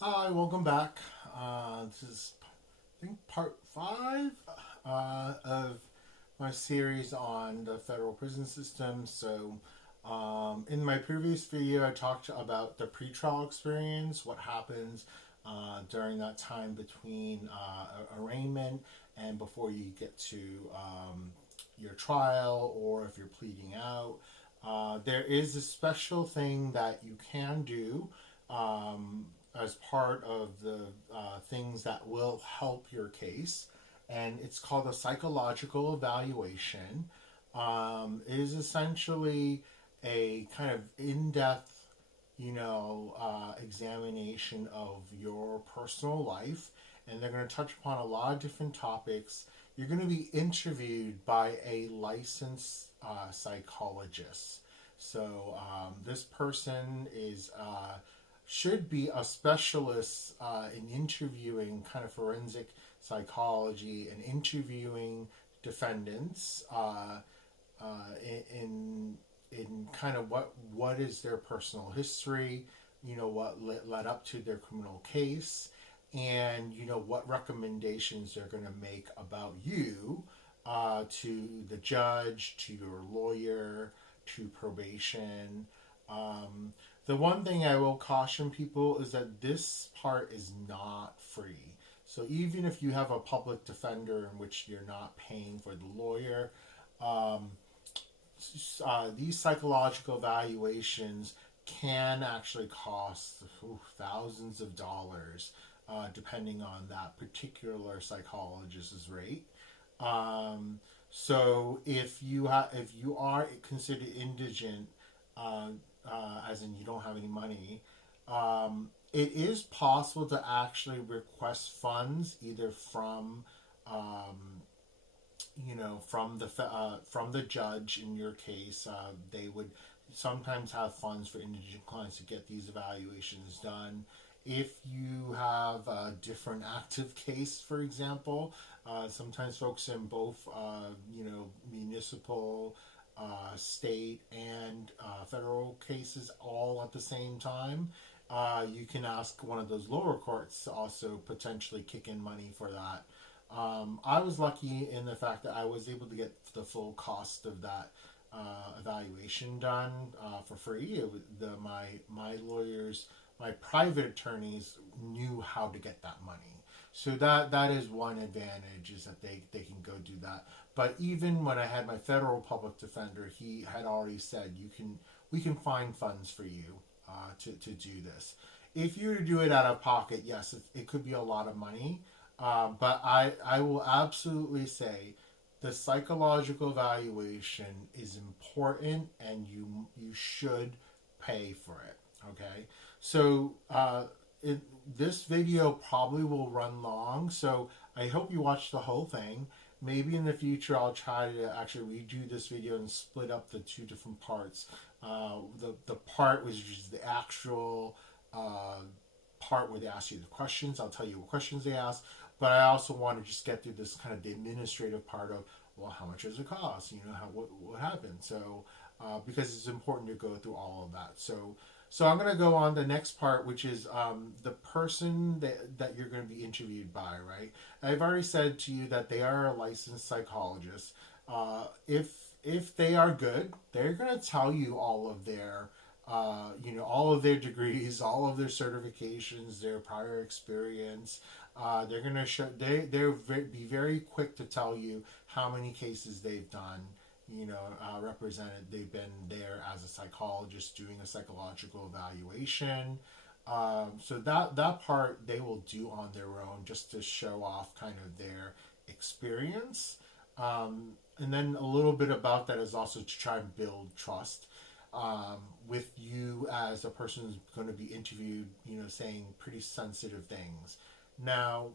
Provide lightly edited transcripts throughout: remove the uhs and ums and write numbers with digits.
Hi, welcome back. This is, I think, part five of my series on the federal prison system. In my previous video, I talked about the pretrial experience, what happens during that time between arraignment and before you get to your trial, or if you're pleading out. There is a special thing that you can do as part of the things that will help your case, and it's called a psychological evaluation. It is essentially a kind of in-depth, examination of your personal life, and they're going to touch upon a lot of different topics. You're going to be interviewed by a licensed psychologist. This person is should be a specialist in interviewing kind of forensic psychology and interviewing defendants in kind of what is their personal history, what led up to their criminal case, and what recommendations they're going to make about you to the judge, to your lawyer, to probation. The one thing I will caution people is that this part is not free. So even if you have a public defender in which you're not paying for the lawyer, um, these psychological evaluations can actually cost thousands of dollars, depending on that particular psychologist's rate. If you are considered indigent, uh, as in you don't have any money, it is possible to actually request funds either from from the judge. In your case, they would sometimes have funds for indigent clients to get these evaluations done. If you have a different active case, for example, sometimes folks in both municipal, state, and federal cases all at the same time, you can ask one of those lower courts to also potentially kick in money for that. I was lucky in the fact that I was able to get the full cost of that evaluation done for free. My lawyers, my private attorneys knew how to get that money. So that is one advantage, is that they can go do that. But even when I had my federal public defender, he had already said we can find funds for you to do this. If you were to do it out of pocket, yes, it could be a lot of money. But I will absolutely say the psychological evaluation is important, and you should pay for it. Okay, so it, this video probably will run long, so I hope you watch the whole thing. Maybe in the future I'll try to actually redo this video and split up the two different parts. The part which is the actual part where they ask you the questions. I'll tell you what questions they ask, but I also want to just get through this kind of the administrative part of, well, how much does it cost? What happened? Because it's important to go through all of that. So I'm going to go on the next part, which is the person that you're going to be interviewed by, right? I've already said to you that they are a licensed psychologist. If they are good, they're going to tell you all of their degrees, all of their certifications, their prior experience. They're going to show be very quick to tell you how many cases they've done. Represented. They've been there as a psychologist doing a psychological evaluation. So that part they will do on their own, just to show off kind of their experience. And then a little bit about that is also to try and build trust with you as a person who's going to be interviewed, saying pretty sensitive things. Now,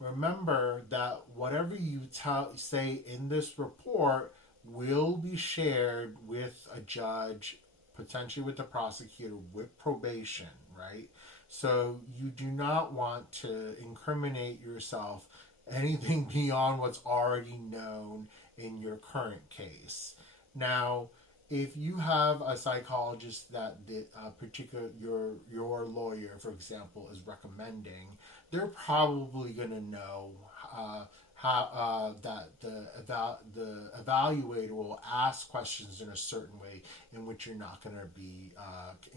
remember that whatever you say in this report will be shared with a judge, potentially with the prosecutor, with probation, right? So you do not want to incriminate yourself anything beyond what's already known in your current case. Now, if you have a psychologist that the particular your lawyer, for example, is recommending, they're probably going to know how that the evaluator will ask questions in a certain way in which you're not going to be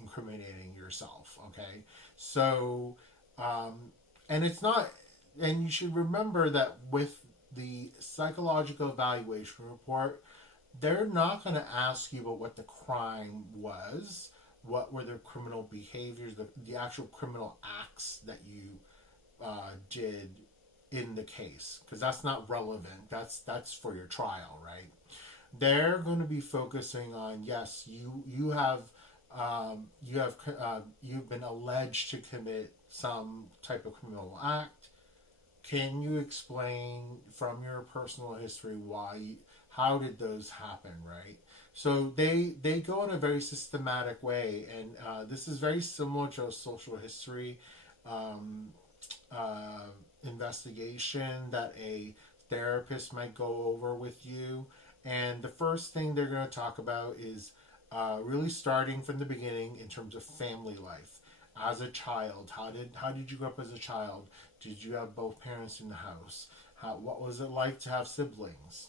incriminating yourself. Okay, so and it's not, and you should remember that with the psychological evaluation report, they're not going to ask you about what the crime was, what were the criminal behaviors, the actual criminal acts that you did in the case, because that's not relevant. That's for your trial, right? They're going to be focusing on, yes, you've been alleged to commit some type of criminal act. Can you explain from your personal history how did those happen, right? So they go in a very systematic way, and this is very similar to a social history um, investigation that a therapist might go over with you. And the first thing they're going to talk about is really starting from the beginning in terms of family life. As a child, how did you grow up as a child? Did you have both parents in the house? What was it like to have siblings?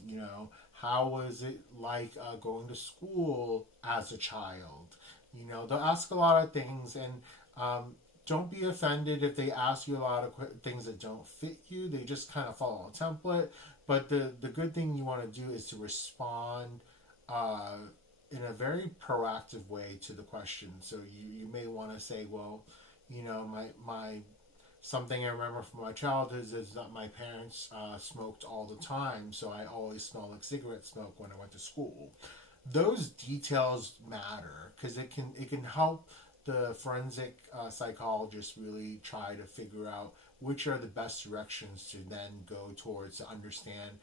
How was it like going to school as a child? They'll ask a lot of things, and don't be offended if they ask you a lot of things that don't fit you. They just kind of follow a template. But the good thing you want to do is to respond uh, in a very proactive way to the question. So you may want to say, well, my something I remember from my childhood is that my parents smoked all the time, so I always smelled like cigarette smoke when I went to school. Those details matter because it can help the forensic psychologist really try to figure out which are the best directions to then go towards to understand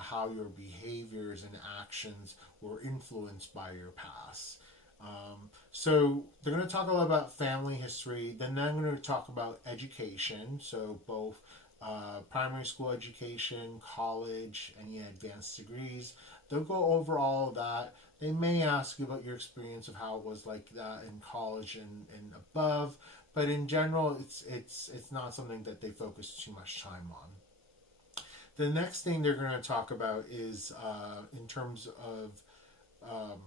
how your behaviors and actions were influenced by your past. So they're going to talk a lot about family history. Then they're going to talk about education. So both primary school education, college, any advanced degrees. They'll go over all of that. They may ask you about your experience of how it was like that in college and above. But in general, it's not something that they focus too much time on. The next thing they're going to talk about is in terms of um,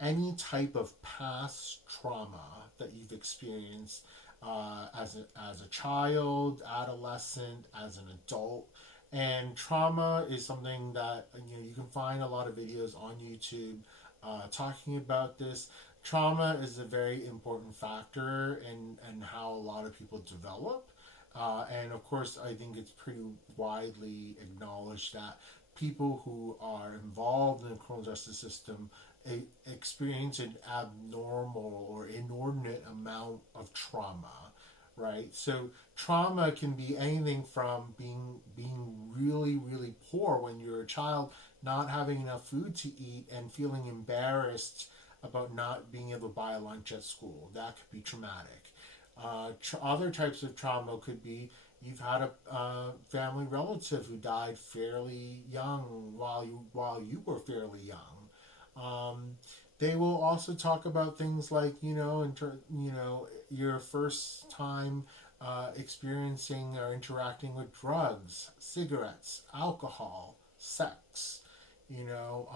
any type of past trauma that you've experienced as a child, adolescent, as an adult. And trauma is something that you can find a lot of videos on YouTube talking about this. Trauma is a very important factor in how a lot of people develop. And of course, I think it's pretty widely acknowledged that people who are involved in the criminal justice system experience an abnormal or inordinate amount of trauma, right? So trauma can be anything from being really really poor when you're a child, not having enough food to eat and feeling embarrassed about not being able to buy a lunch at school. That could be traumatic. Other types of trauma could be you've had a family relative who died fairly young while you were fairly young. Um, they will also talk about things like your first time experiencing or interacting with drugs, cigarettes, alcohol, sex. You know,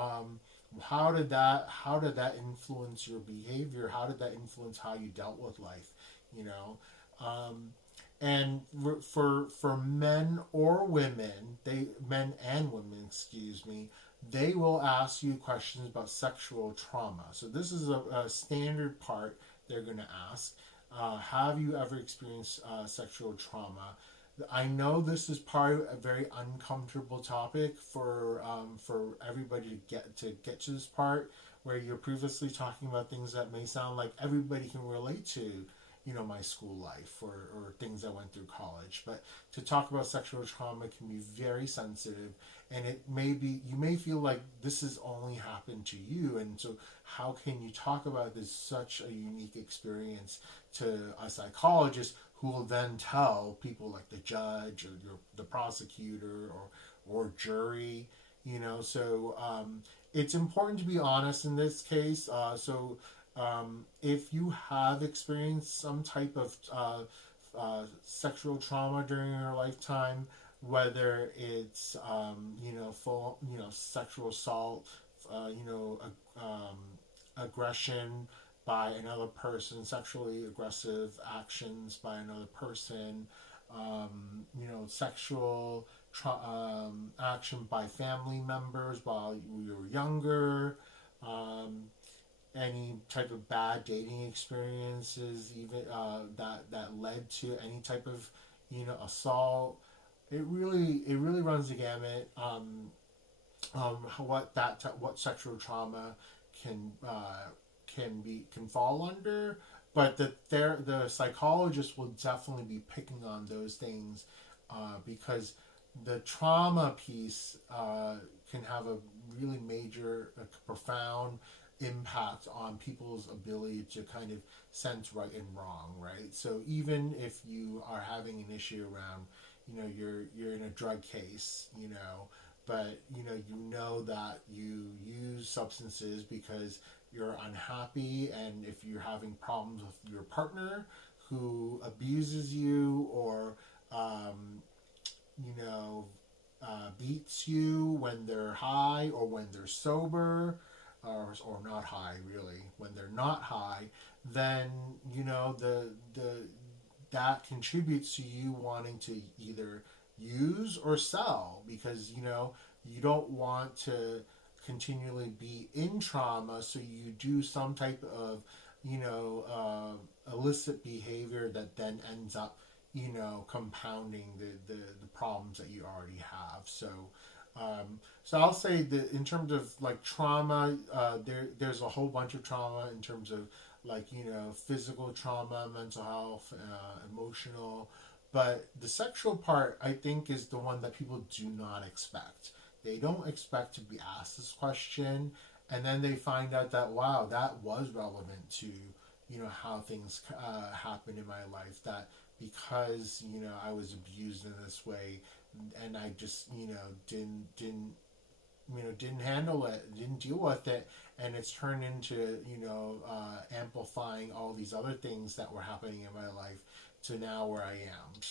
how did that influence your behavior? How did that influence how you dealt with life? You know, um, and for men or women, men and women, excuse me, they will ask you questions about sexual trauma. So this is a standard part they're going to ask. Have you ever experienced sexual trauma? I know this is probably a very uncomfortable topic for everybody to get to this part where you're previously talking about things that may sound like everybody can relate to, my school life or things I went through college. But to talk about sexual trauma can be very sensitive, and you may feel like this has only happened to you, and so how can you talk about this such a unique experience to a psychologist who will then tell people like the judge or the prosecutor or jury, so it's important to be honest in this case. If you have experienced some type of sexual trauma during your lifetime, whether it's full sexual assault, you know aggression by another person, sexually aggressive actions by another person, sexual action by family members while you were younger, um, any type of bad dating experiences, even that led to any type of assault. It really runs the gamut. What sexual trauma can can fall under, but the psychologist will definitely be picking on those things because the trauma piece can have a really major, profound impact on people's ability to kind of sense right and wrong, right? So even if you are having an issue around, you're in a drug case, but that you use substances because you're unhappy, and if you're having problems with your partner who abuses you or you know beats you when they're high or when they're sober, or not high really, when they're not high, then the that contributes to you wanting to either use or sell, because you don't want to continually be in trauma, so you do some type of illicit behavior that then ends up compounding the problems that you already have. So I'll say that in terms of like trauma, there's a whole bunch of trauma in terms of like physical trauma, mental health, emotional, but the sexual part I think is the one that people do not expect. They don't expect to be asked this question, and then they find out that wow, that was relevant to how things happened in my life. That because I was abused in this way, and I just didn't handle it, didn't deal with it, and it's turned into amplifying all these other things that were happening in my life to now where I am.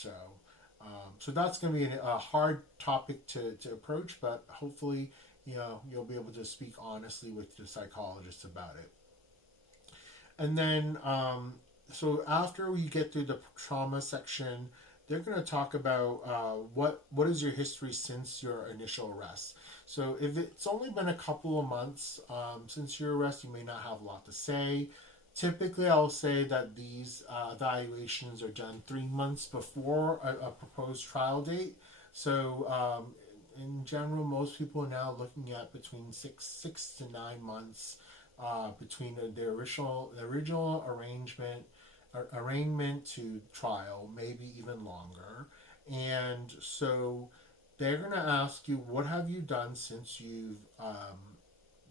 So that's going to be a hard topic to approach, but hopefully you'll be able to speak honestly with the psychologist about it. And then so after we get through the trauma section, they're going to talk about what is your history since your initial arrest. So if it's only been a couple of months since your arrest, you may not have a lot to say. Typically, I'll say that these evaluations are done 3 months before a proposed trial date. So in general, most people are now looking at between 6 to 9 months between the original arraignment to trial, maybe even longer. And so they're going to ask you, what have you done since you've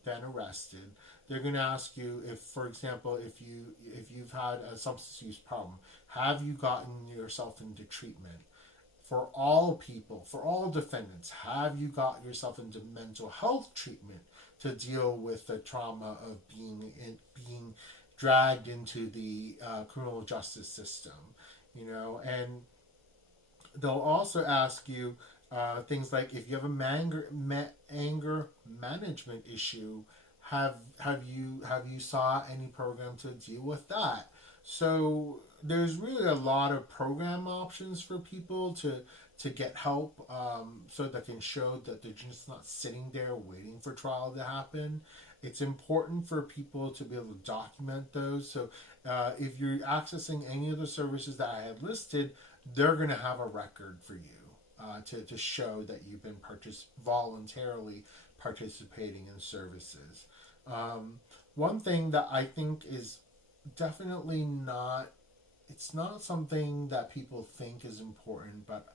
been arrested? They're going to ask you if, for example, if you've had a substance use problem, have you gotten yourself into treatment? For all people, for all defendants, have you got yourself into mental health treatment to deal with the trauma of being dragged into the criminal justice system? And they'll also ask you things like, if you have a anger management issue, have you saw any program to deal with that? So there's really a lot of program options for people to get help, so that can show that they're just not sitting there waiting for trial to happen. It's important for people to be able to document those. So if you're accessing any of the services that I had listed, they're going to have a record for you to show that you've been voluntarily participating in services. One thing that I think is definitely it's not something that people think is important, but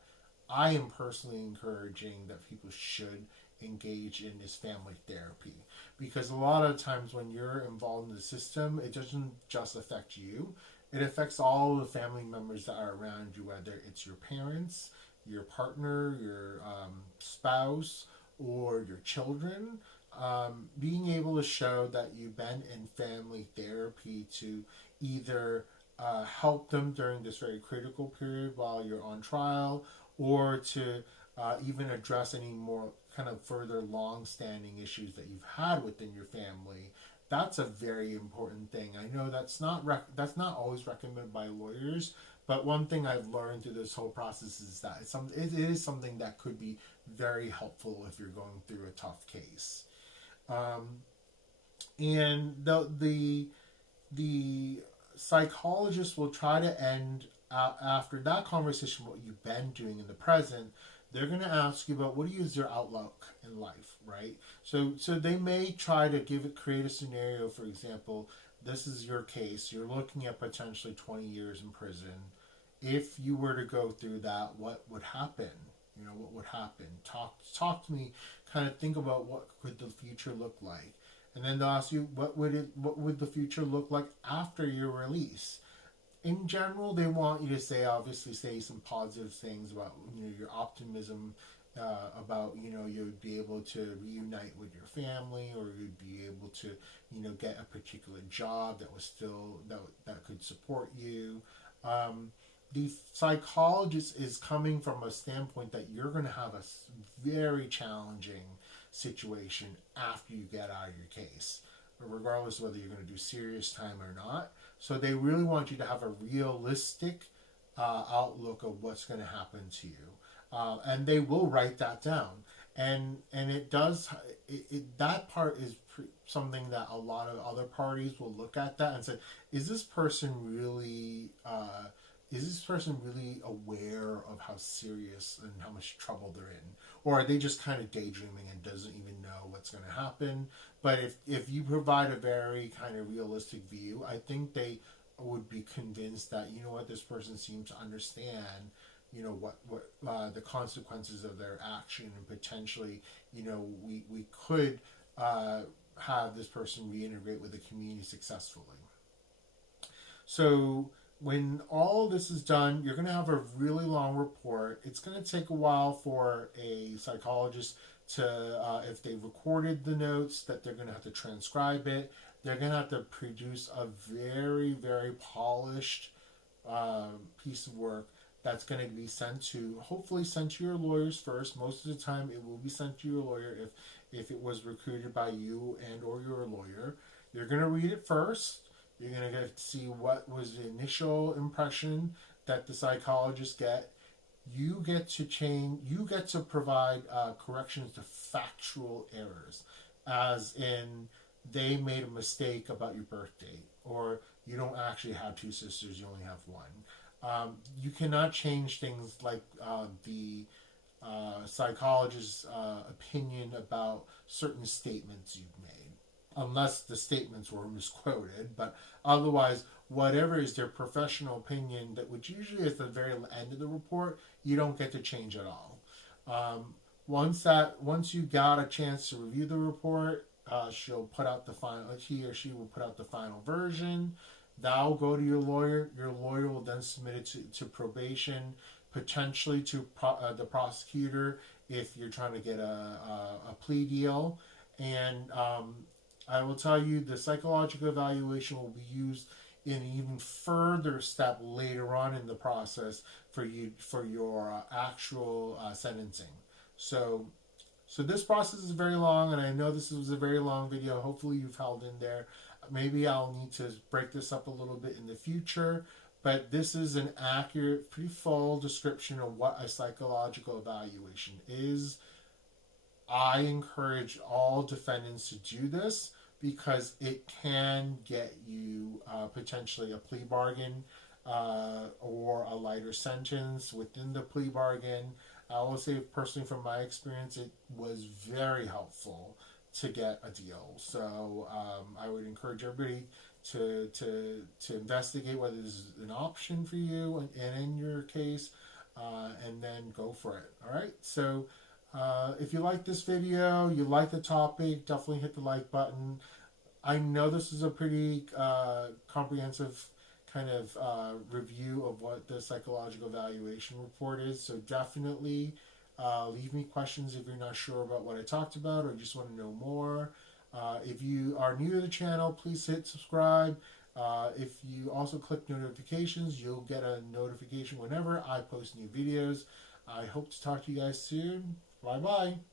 I am personally encouraging that people should engage in is family therapy. Because a lot of times when you're involved in the system, it doesn't just affect you. It affects all the family members that are around you, whether it's your parents, your partner, your spouse, or your children. being able to show that you've been in family therapy to either help them during this very critical period while you're on trial, or to even address any more kind of further long-standing issues that you've had within your family. That's a very important thing. I know that's not always recommended by lawyers, but one thing I've learned through this whole process is that it is something that could be very helpful if you're going through a tough case. Um, and the psychologist will try to end after that conversation what you've been doing in the present. They're going to ask you about what is your outlook in life, right? So they may try to create a scenario. For example, this is your case. You're looking at potentially 20 years in prison. If you were to go through that, what would happen? What would happen? Talk to me. Kind of think about what could the future look like, and then they'll ask you what would the future look like after your release. In general, they want you to say some positive things about your optimism, about you'd be able to reunite with your family, or you'd be able to get a particular job that was still that could support you. The psychologist is coming from a standpoint that you're going to have a very challenging situation after you get out of your case, regardless of whether you're going to do serious time or not. So they really want you to have a realistic outlook of what's going to happen to you, and they will write that down. And it does that part is something that a lot of other parties will look at that and say, is this person really aware of how serious and how much trouble they're in? Or are they just kind of daydreaming and doesn't even know what's going to happen? But if you provide a very kind of realistic view, I think they would be convinced that, this person seems to understand, what the consequences of their action, and potentially, we could have this person reintegrate with the community successfully. So when all this is done, you're going to have a really long report. It's going to take a while for a psychologist to, if they recorded the notes, that they're going to have to transcribe it. They're going to have to produce a very, very polished piece of work that's going to be hopefully sent to your lawyers first. Most of the time, it will be sent to your lawyer if it was recruited by you and or your lawyer. You're going to read it first. You're going to get to see what was the initial impression that the psychologists get. You get to provide corrections to factual errors, as in they made a mistake about your birth date, or you don't actually have two sisters, you only have one. You cannot change things like the psychologist's opinion about certain statements you've made, unless the statements were misquoted. But otherwise, whatever is their professional opinion, which usually is the very end of the report, you don't get to change at all. Once you got a chance to review the report, she'll put out the final. He or she will put out the final version. That'll go to your lawyer. Your lawyer will then submit it to probation, potentially to the prosecutor if you're trying to get a plea deal. And I will tell you, the psychological evaluation will be used in an even further step later on in the process for your actual sentencing. So this process is very long, and I know this was a very long video. Hopefully you've held in there. Maybe I'll need to break this up a little bit in the future, but this is an accurate, pretty full description of what a psychological evaluation is. I encourage all defendants to do this because it can get you potentially a plea bargain or a lighter sentence within the plea bargain. I will say personally from my experience, it was very helpful to get a deal. So I would encourage everybody to investigate whether this is an option for you and in your case, and then go for it. All right. So if you like this video, you like the topic, definitely hit the like button. I know this is a pretty comprehensive kind of review of what the psychological evaluation report is. So definitely Leave me questions if you're not sure about what I talked about or just want to know more. If you are new to the channel, please hit subscribe. If you also click notifications, you'll get a notification whenever I post new videos. I hope to talk to you guys soon. Bye bye.